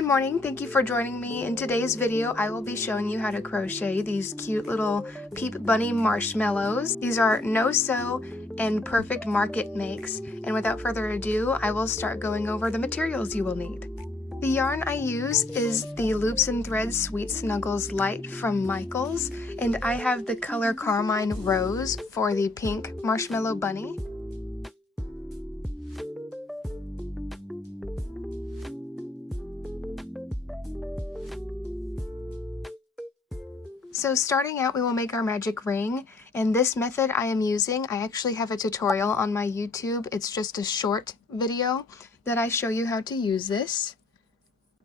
Good morning, thank you for joining me. In today's video, I will be showing you how to crochet these cute little Peep Bunny marshmallows. These are no-sew and perfect market makes. And without further ado, I will start going over the materials you will need. The yarn I use is the Loops and Threads Sweet Snuggles Light from Michaels, and I have the color Carmine Rose for the pink marshmallow bunny. So starting out, we will make our magic ring, and this method I am using, I actually have a tutorial on my YouTube. It's just a short video that I show you how to use this.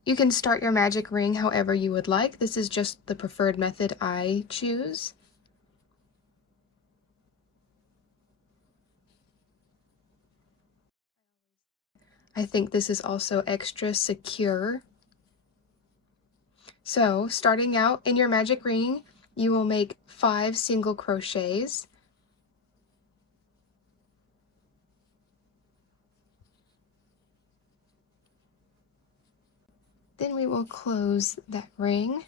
You can start your magic ring however you would like. This is just the preferred method I choose. I think this is also extra secure. So starting out in your magic ring, you will make 5 single crochets. Then we will close that ring.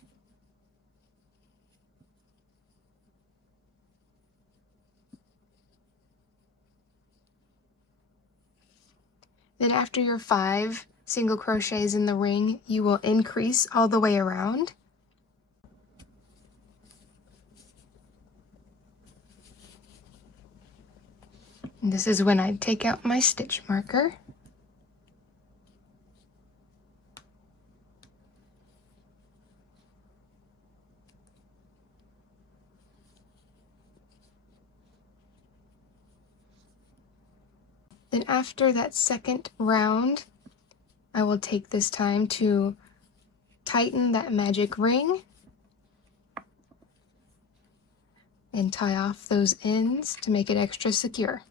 Then after your 5 single crochets in the ring, you will increase all the way around. And this is when I take out my stitch marker. Then after that second round, I will take this time to tighten that magic ring and tie off those ends to make it extra secure.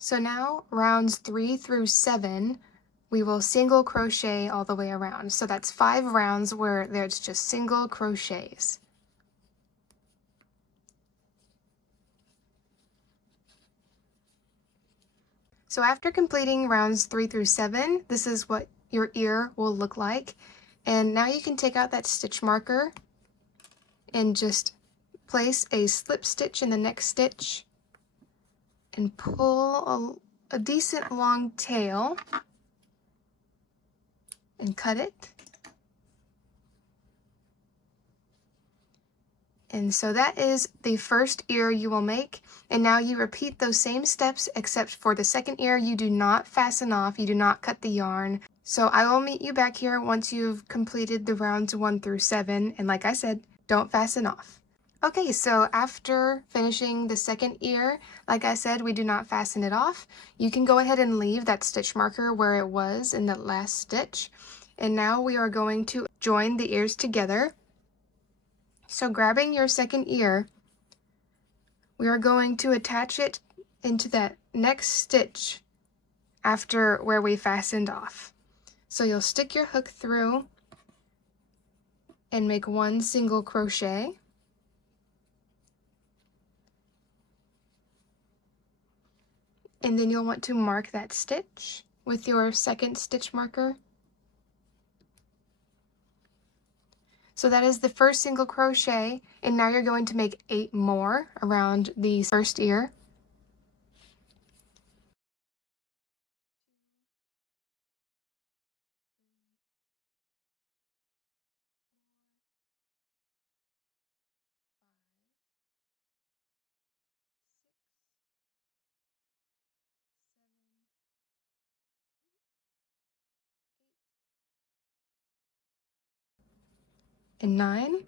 So now rounds 3 through 7, we will single crochet all the way around. So that's 5 rounds where there's just single crochets. So after completing rounds 3 through 7, this is what your ear will look like. And now you can take out that stitch marker and just place a slip stitch in the next stitch and pull a decent long tail and cut it. And so that is the first ear you will make. And now you repeat those same steps, except for the second ear, you do not fasten off, you do not cut the yarn. So I will meet you back here once you've completed the rounds 1 through 7. And like I said, don't fasten off. Okay, so after finishing the second ear, like I said, we do not fasten it off. You can go ahead and leave that stitch marker where it was in the last stitch. And now we are going to join the ears together. So grabbing your second ear, we are going to attach it into that next stitch after where we fastened off. So you'll stick your hook through and make 1 single crochet. And then you'll want to mark that stitch with your second stitch marker. So that is the first single crochet, and now you're going to make 8 more around the first ear. And 9.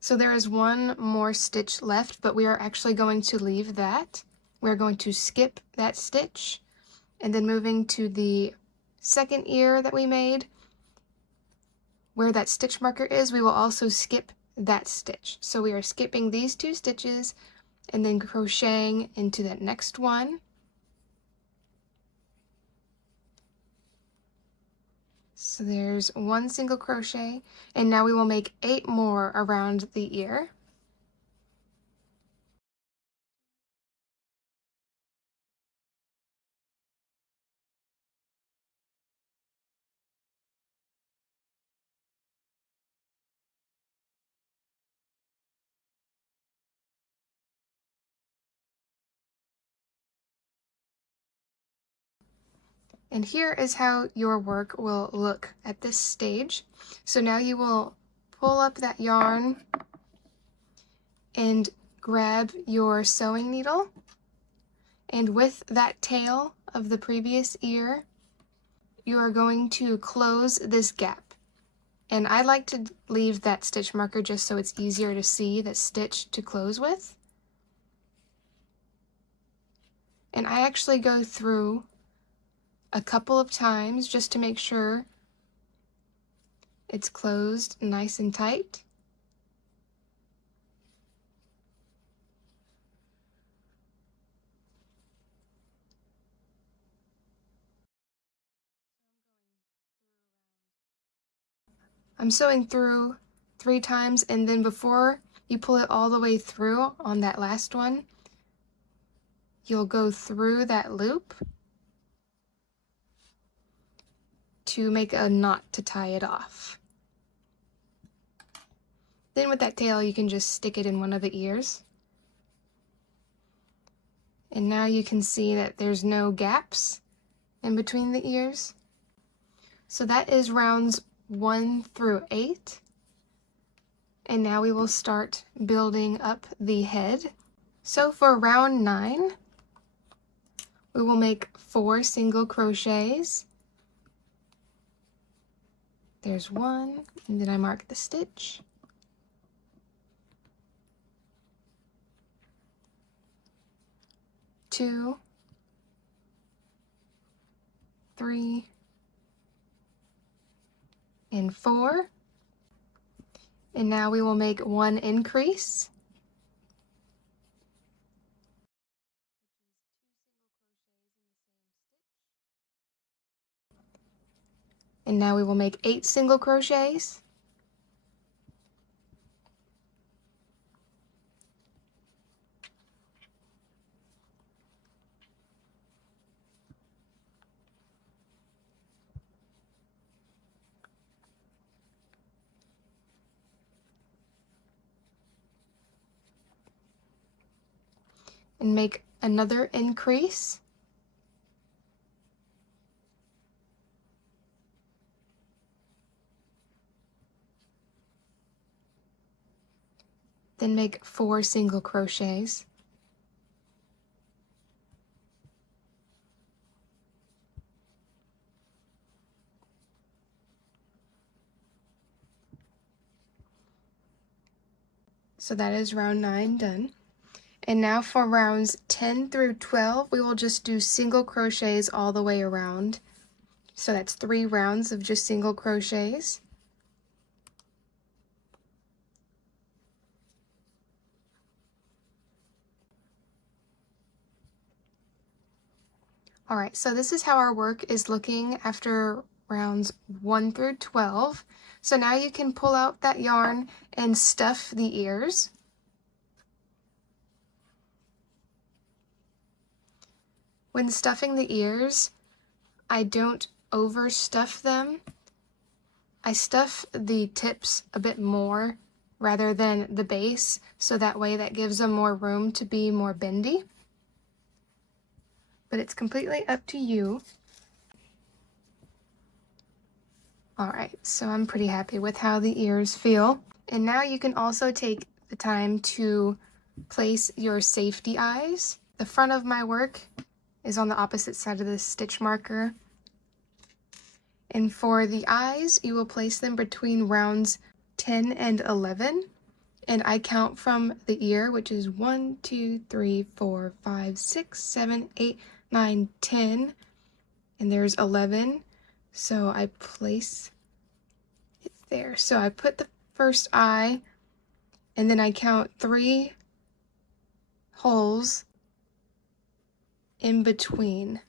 So there is 1 more stitch left, but we are actually going to leave that. We're going to skip that stitch, and then moving to the second ear that we made, where that stitch marker is, we will also skip that stitch. So we are skipping these 2 stitches and then crocheting into that next one. So there's 1 single crochet, and now we will make 8 more around the ear. And here is how your work will look at this stage. So now you will pull up that yarn and grab your sewing needle, and with that tail of the previous ear, you are going to close this gap. And I like to leave that stitch marker just so it's easier to see the stitch to close with. And I actually go through a couple of times just to make sure it's closed nice and tight. I'm sewing through 3 times, and then before you pull it all the way through on that last one, you'll go through that loop to make a knot to tie it off. Then with that tail, you can just stick it in one of the ears. And now you can see that there's no gaps in between the ears. So that is rounds 1 through 8. And now we will start building up the head. So for round 9, we will make 4 single crochets. There's 1, and then I mark the stitch. 2, 3, and 4. And now we will make 1 increase. And now we will make 8 single crochets. And make another increase. Then make 4 single crochets. So that is round 9 done. And now for rounds 10 through 12, we will just do single crochets all the way around. So that's 3 rounds of just single crochets. All right, so this is how our work is looking after rounds 1 through 12. So now you can pull out that yarn and stuff the ears. When stuffing the ears, I don't overstuff them. I stuff the tips a bit more rather than the base, so that way that gives them more room to be more bendy. But it's completely up to you. Alright, so I'm pretty happy with how the ears feel. And now you can also take the time to place your safety eyes. The front of my work is on the opposite side of the stitch marker. And for the eyes, you will place them between rounds 10 and 11. And I count from the ear, which is 1, 2, 3, 4, 5, 6, 7, 8, 9, 10. And there's 11. So I place it there. So I put the first eye, and then I count 3 holes in between.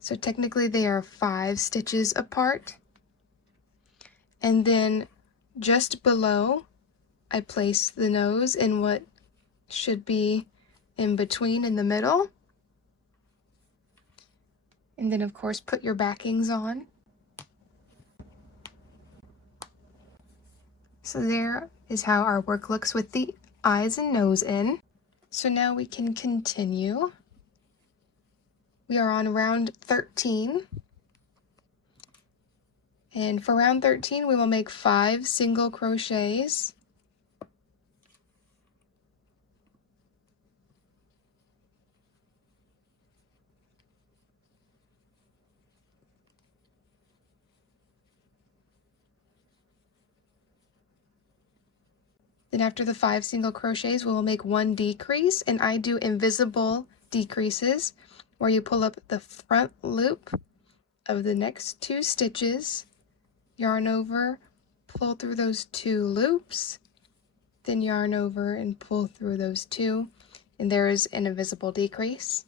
So technically they are 5 stitches apart. And then just below, I place the nose in what should be in between in the middle. And then of course put your backings on. So there is how our work looks with the eyes and nose in. So now we can continue. We are on round 13. And for round 13, we will make 5 single crochets. Then after the 5 single crochets, we will make 1 decrease, and I do invisible decreases where you pull up the front loop of the next 2 stitches, yarn over, pull through those 2 loops, then yarn over and pull through those 2, and there is an invisible decrease.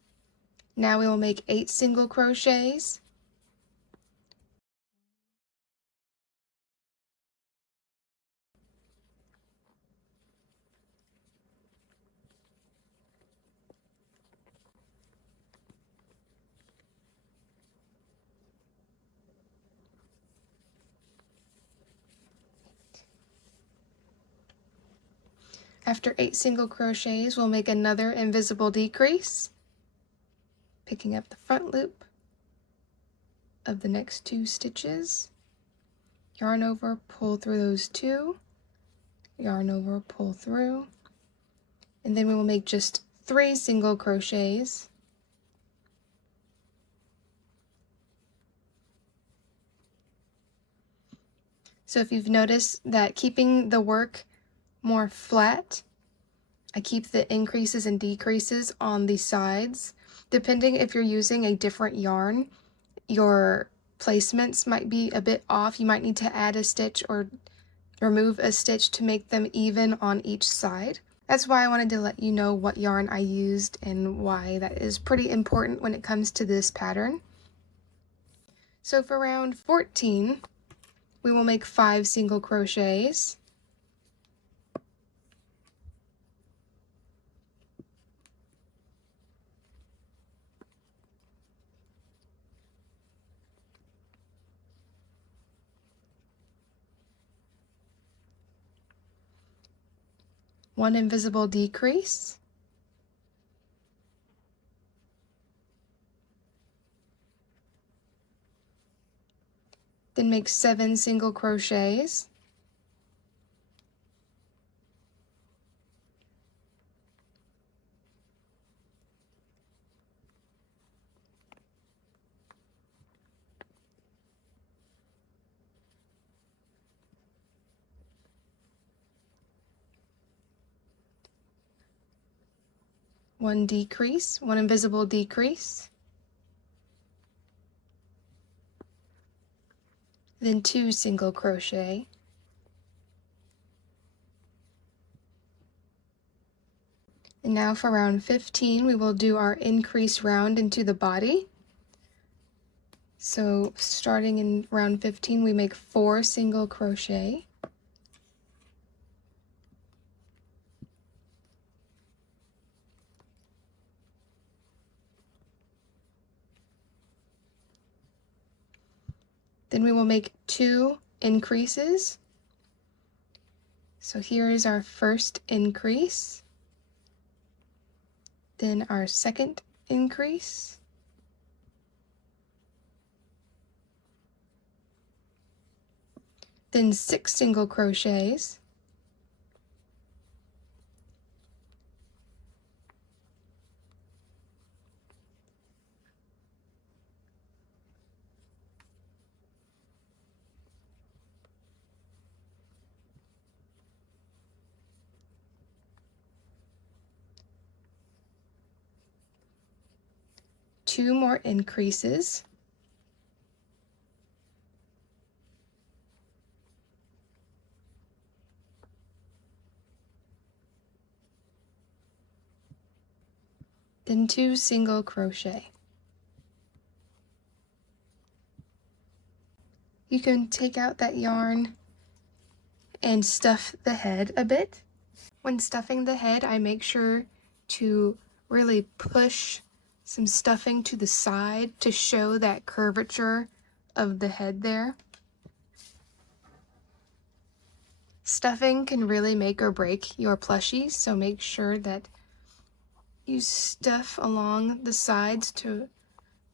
Now we will make 8 single crochets. After 8 single crochets, we'll make another invisible decrease, picking up the front loop of the next 2 stitches, yarn over, pull through those 2, yarn over, pull through, and then we will make just 3 single crochets. So if you've noticed that keeping the work more flat, I keep the increases and decreases on the sides. Depending if you're using a different yarn, your placements might be a bit off. You might need to add a stitch or remove a stitch to make them even on each side. That's why I wanted to let you know what yarn I used and why that is pretty important when it comes to this pattern. So for round 14, we will make 5 single crochets. One invisible decrease, then make 7 single crochets, one decrease, one invisible decrease, then 2 single crochet, and now for round 15 we will do our increase round into the body. So starting in round 15 we make 4 single crochet, then we will make 2 increases. So here is our first increase, then our second increase, then 6 single crochets, two more increases, then 2 single crochet. You can take out that yarn and stuff the head a bit. When stuffing the head, I make sure to really push some stuffing to the side to show that curvature of the head there. Stuffing can really make or break your plushie, so make sure that you stuff along the sides to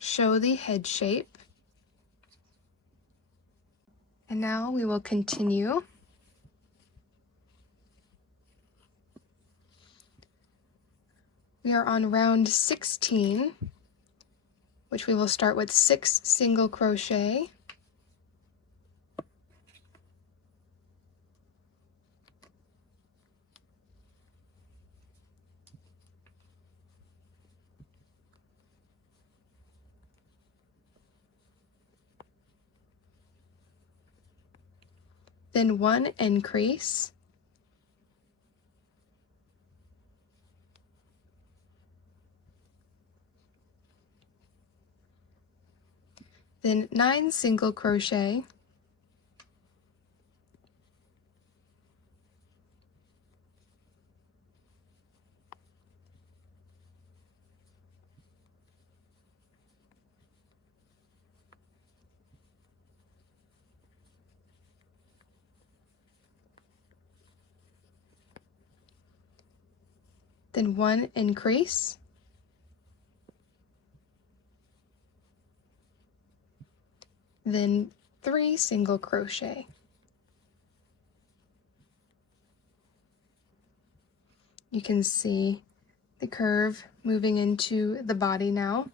show the head shape. And now we will continue. We are on round 16, which we will start with 6 single crochet. Then 1 increase, then 9 single crochet, then 1 increase, then 3 single crochet. You can see the curve moving into the body now.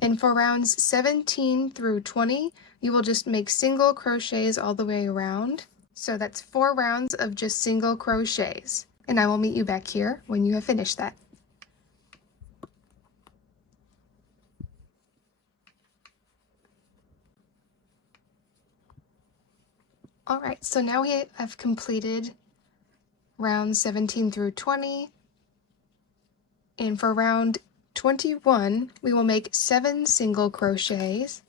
And for rounds 17 through 20, you will just make single crochets all the way around. So that's 4 rounds of just single crochets. And I will meet you back here when you have finished that. Alright, so now we have completed rounds 17 through 20. And for round 21, we will make 7 single crochets.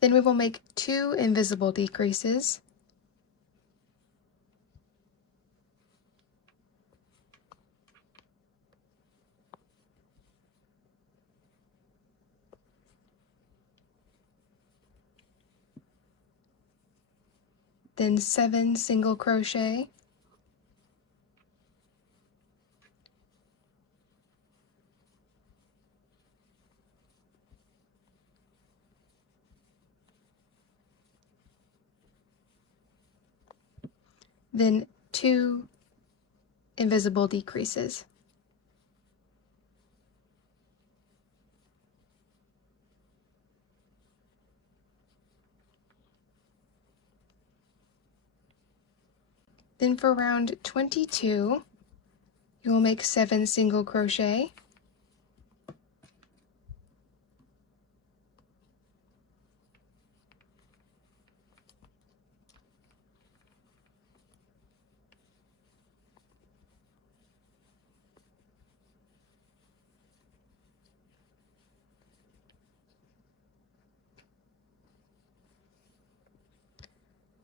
Then we will make 2 invisible decreases. Then 7 single crochet. Then 2 invisible decreases. Then for round 22, you will make 7 single crochet.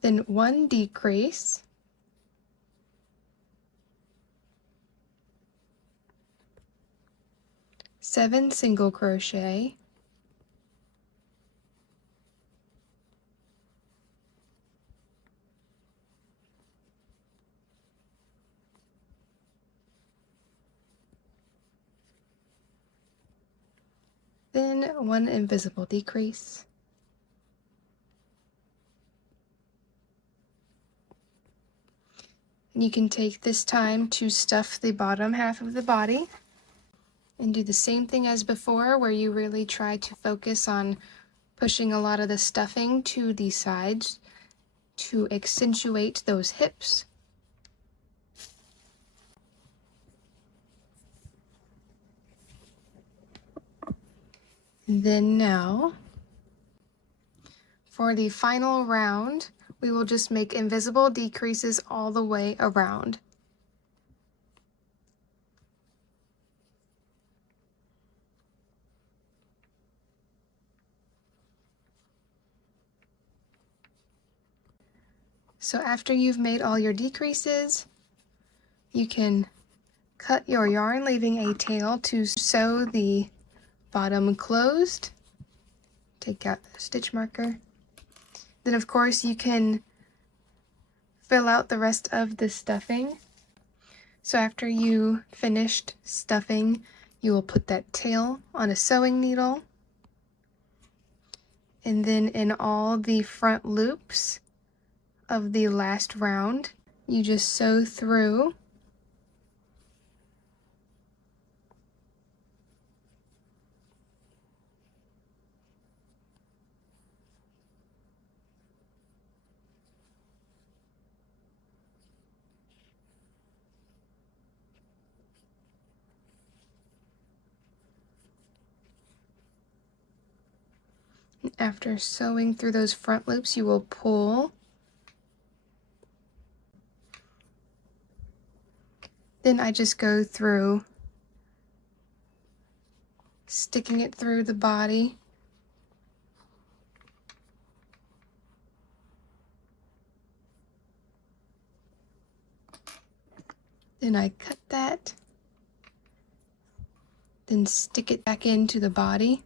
Then 1 decrease. Seven single crochet. Then 1 invisible decrease. And you can take this time to stuff the bottom half of the body and do the same thing as before, where you really try to focus on pushing a lot of the stuffing to the sides to accentuate those hips. And then now, for the final round, we will just make invisible decreases all the way around. So after you've made all your decreases, you can cut your yarn, leaving a tail to sew the bottom closed. Take out the stitch marker. Then of course you can fill out the rest of the stuffing. So after you finished stuffing, you will put that tail on a sewing needle. And then in all the front loops of the last round, you just sew through. After sewing through those front loops, you will pull. Then I just go through, sticking it through the body. Then I cut that, then stick it back into the body.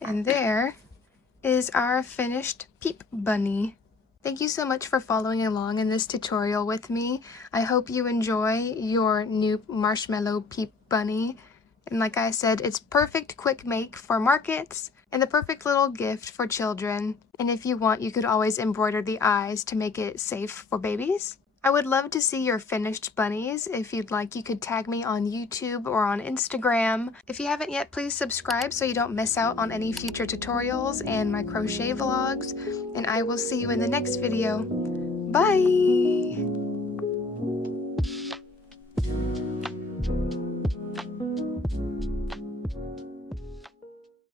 And there is our finished Peep Bunny. Thank you so much for following along in this tutorial with me. I hope you enjoy your new Marshmallow Peep Bunny. And like I said, it's perfect quick make for markets and the perfect little gift for children. And if you want, you could always embroider the eyes to make it safe for babies. I would love to see your finished bunnies. If you'd like, you could tag me on YouTube or on Instagram. If you haven't yet, please subscribe so you don't miss out on any future tutorials and my crochet vlogs. And I will see you in the next video. Bye!